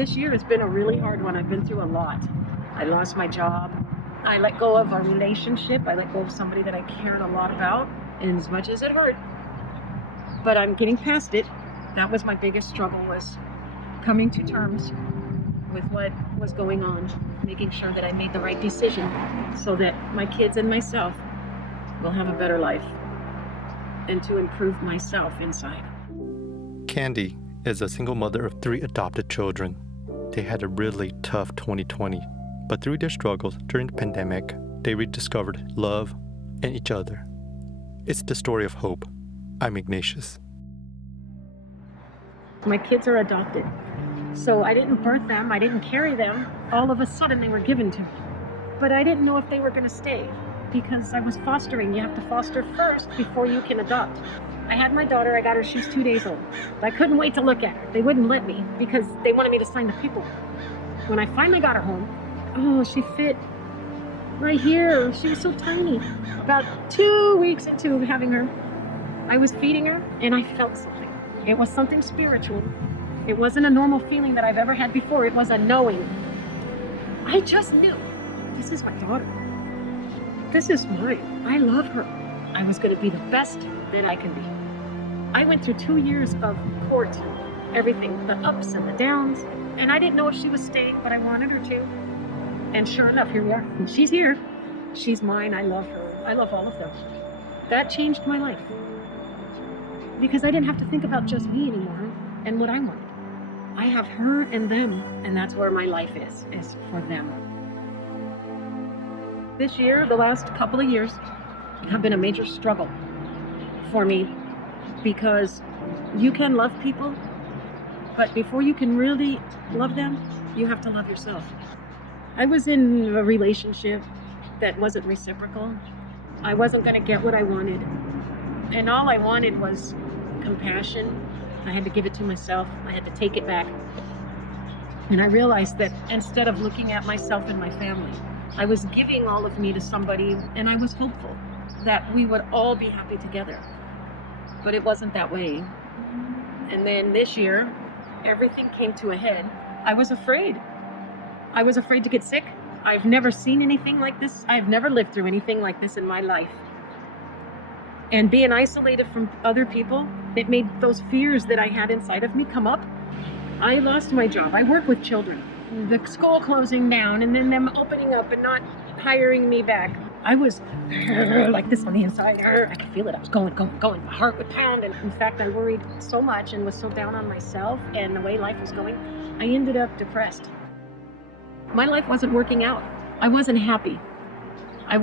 This year has been a really hard one. I've been through a lot. I lost my job. I let go of a relationship. I let go of somebody that I cared a lot about, and as much as it hurt, but I'm getting past it. That was my biggest struggle, was coming to terms with what was going on, making sure that I made the right decision so that my kids and myself will have a better life, and to improve myself inside. Candy is a single mother of 3 adopted children. They had a really tough 2020, but through their struggles during the pandemic, they rediscovered love and each other. It's the story of hope. I'm Ignatius. My kids are adopted, so I didn't birth them, I didn't carry them. All of a sudden they were given to me, but I didn't know if they were going to stay because I was fostering. You have to foster first before you can adopt. I had my daughter, I got her, she's 2 days old. I couldn't wait to look at her. They wouldn't let me because they wanted me to sign the paperwork. When I finally got her home, oh, she fit right here. She was so tiny. About 2 weeks into having her, I was feeding her and I felt something. It was something spiritual. It wasn't a normal feeling that I've ever had before. It was a knowing. I just knew, this is my daughter. This is mine. I love her. I was going to be the best that I can be. I went through 2 years of court, everything, the ups and the downs, and I didn't know if she was staying, but I wanted her to. And sure enough, here we are. She's here. She's mine. I love her. I love all of them. That changed my life because I didn't have to think about just me anymore and what I wanted. I have her and them, and that's where my life is for them. This year, the last couple of years, have been a major struggle for me because you can love people, but before you can really love them, you have to love yourself. I was in a relationship that wasn't reciprocal. I wasn't going to get what I wanted, and all I wanted was compassion. I had to give it to myself. I had to take it back. And I realized that instead of looking at myself and my family, I was giving all of me to somebody, and I was hopeful that we would all be happy together. But it wasn't that way. And then this year, everything came to a head. I was afraid. I was afraid to get sick. I've never seen anything like this. I've never lived through anything like this in my life. And being isolated from other people, it made those fears that I had inside of me come up. I lost my job. I work with children. The school closing down and then them opening up and not hiring me back. I was like this on the inside. I could feel it. I was going. My heart would pound. And in fact, I worried so much and was so down on myself and the way life was going, I ended up depressed. My life wasn't working out. I wasn't happy. I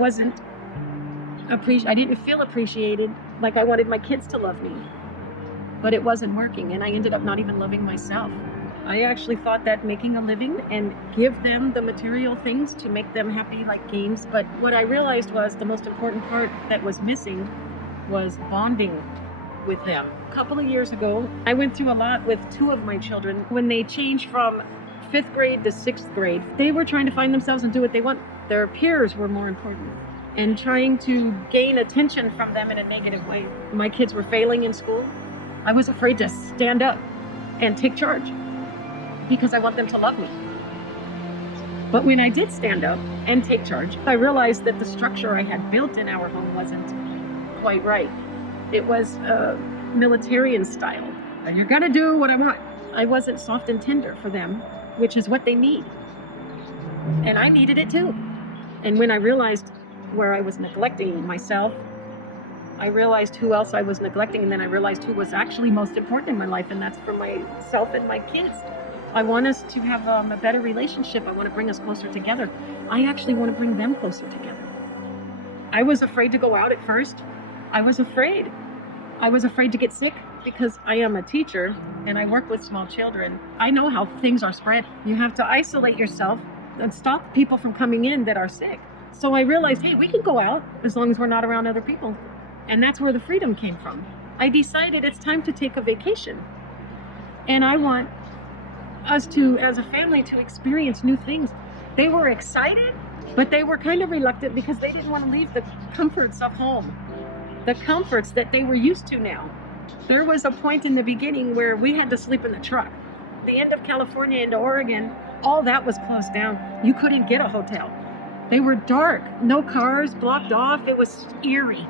didn't feel appreciated, like I wanted my kids to love me. But it wasn't working, and I ended up not even loving myself. I actually thought that making a living and give them the material things to make them happy, like games. But what I realized was the most important part that was missing was bonding with them. A couple of years ago, I went through a lot with 2 of my children. When they changed from 5th grade to 6th grade, they were trying to find themselves and do what they want. Their peers were more important, and trying to gain attention from them in a negative way. My kids were failing in school. I was afraid to stand up and take charge because I want them to love me. But when I did stand up and take charge, I realized that the structure I had built in our home wasn't quite right. It was militarian style. You're gonna do what I want. I wasn't soft and tender for them, which is what they need. And I needed it too. And when I realized where I was neglecting myself, I realized who else I was neglecting, and then I realized who was actually most important in my life, and that's for myself and my kids. I want us to have a better relationship. I want to bring us closer together. I actually want to bring them closer together. I was afraid to go out at first. I was afraid. I was afraid to get sick because I am a teacher and I work with small children. I know how things are spread. You have to isolate yourself and stop people from coming in that are sick. So I realized, hey, we can go out as long as we're not around other people. And that's where the freedom came from. I decided it's time to take a vacation. And I want us to, as a family, to experience new things. They were excited, but they were kind of reluctant because they didn't want to leave the comforts of home, the comforts that they were used to now. There was a point in the beginning where we had to sleep in the truck. the end of California into Oregon, all that was closed down. You couldn't get a hotel. They were dark, no cars, blocked off. It was eerie.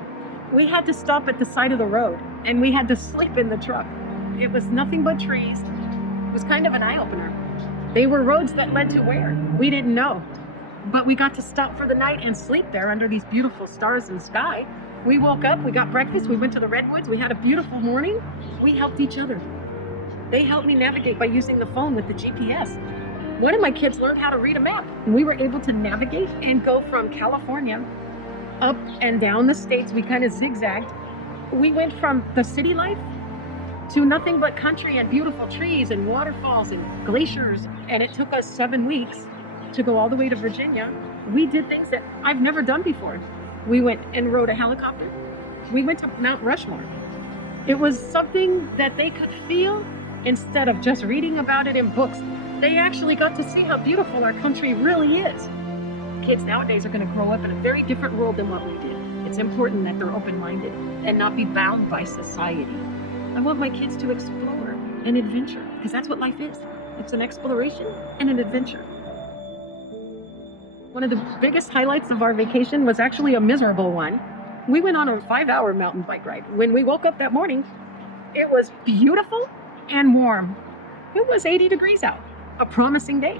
We had to stop at the side of the road and we had to sleep in the truck. It was nothing but trees. It was kind of an eye-opener. They were roads that led to where? We didn't know. But we got to stop for the night and sleep there under these beautiful stars and sky. We woke up, we got breakfast, we went to the redwoods, we had a beautiful morning. We helped each other. They helped me navigate by using the phone with the GPS. One of my kids learned how to read a map. We were able to navigate and go from California up and down the states. We kind of zigzagged. We went from the city life to nothing but country and beautiful trees and waterfalls and glaciers. And it took us 7 weeks to go all the way to Virginia. We did things that I've never done before. We went and rode a helicopter. We went to Mount Rushmore. It was something that they could feel instead of just reading about it in books. They actually got to see how beautiful our country really is. Kids nowadays are going to grow up in a very different world than what we did. It's important that they're open-minded and not be bound by society. I want my kids to explore and adventure, because that's what life is. It's an exploration and an adventure. One of the biggest highlights of our vacation was actually a miserable one. We went on a 5-hour mountain bike ride. When we woke up that morning, it was beautiful and warm. It was 80 degrees out, a promising day.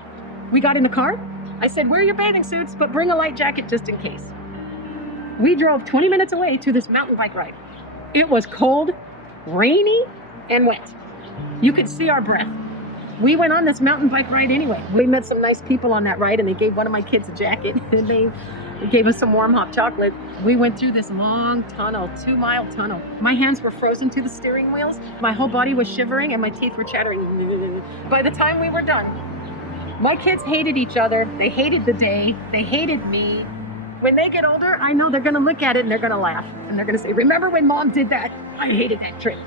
We got in the car. I said, wear your bathing suits, but bring a light jacket just in case. We drove 20 minutes away to this mountain bike ride. It was cold, rainy, and wet. You could see our breath. We went on this mountain bike ride anyway. We met some nice people on that ride, and they gave one of my kids a jacket, and they gave us some warm hot chocolate. We went through this long tunnel, 2-mile tunnel. My hands were frozen to the steering wheels. My whole body was shivering, and my teeth were chattering. By the time we were done, my kids hated each other. They hated the day. They hated me. When they get older, I know they're going to look at it and they're going to laugh. And they're going to say, remember when Mom did that? I hated that trip.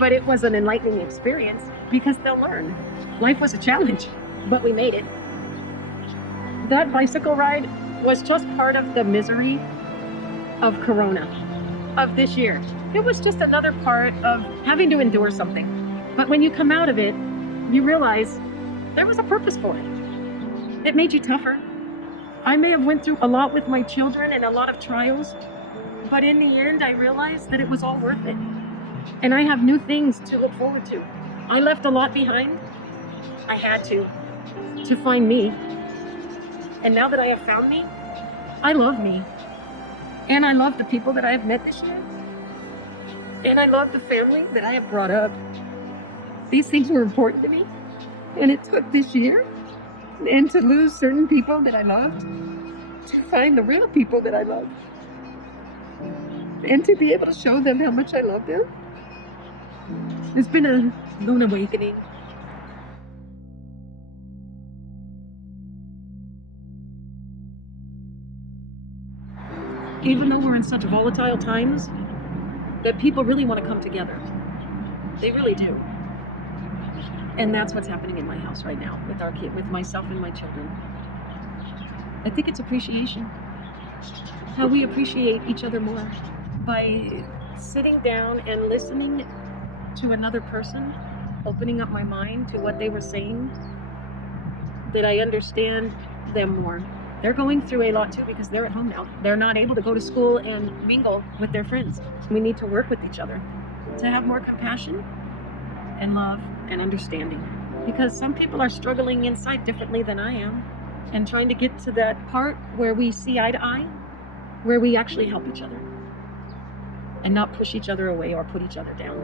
But it was an enlightening experience because they'll learn. Life was a challenge, but we made it. That bicycle ride was just part of the misery of Corona, of this year. It was just another part of having to endure something. But when you come out of it, you realize there was a purpose for it. It made you tougher. I may have went through a lot with my children and a lot of trials, but in the end, I realized that it was all worth it. And I have new things to look forward to. I left a lot behind. I had to find me. And now that I have found me, I love me. And I love the people that I have met this year. And I love the family that I have brought up. These things were important to me. And it took this year and to lose certain people that I loved, to find the real people that I love, and to be able to show them how much I love them. It's been a lone awakening. Even though we're in such volatile times, that people really want to come together. They really do. And that's what's happening in my house right now with our kid, with myself and my children. I think it's appreciation. How we appreciate each other more by sitting down and listening to another person, opening up my mind to what they were saying, that I understand them more. They're going through a lot too because they're at home now. They're not able to go to school and mingle with their friends. We need to work with each other to have more compassion and love and understanding, because some people are struggling inside differently than I am, and trying to get to that part where we see eye to eye, where we actually help each other and not push each other away or put each other down.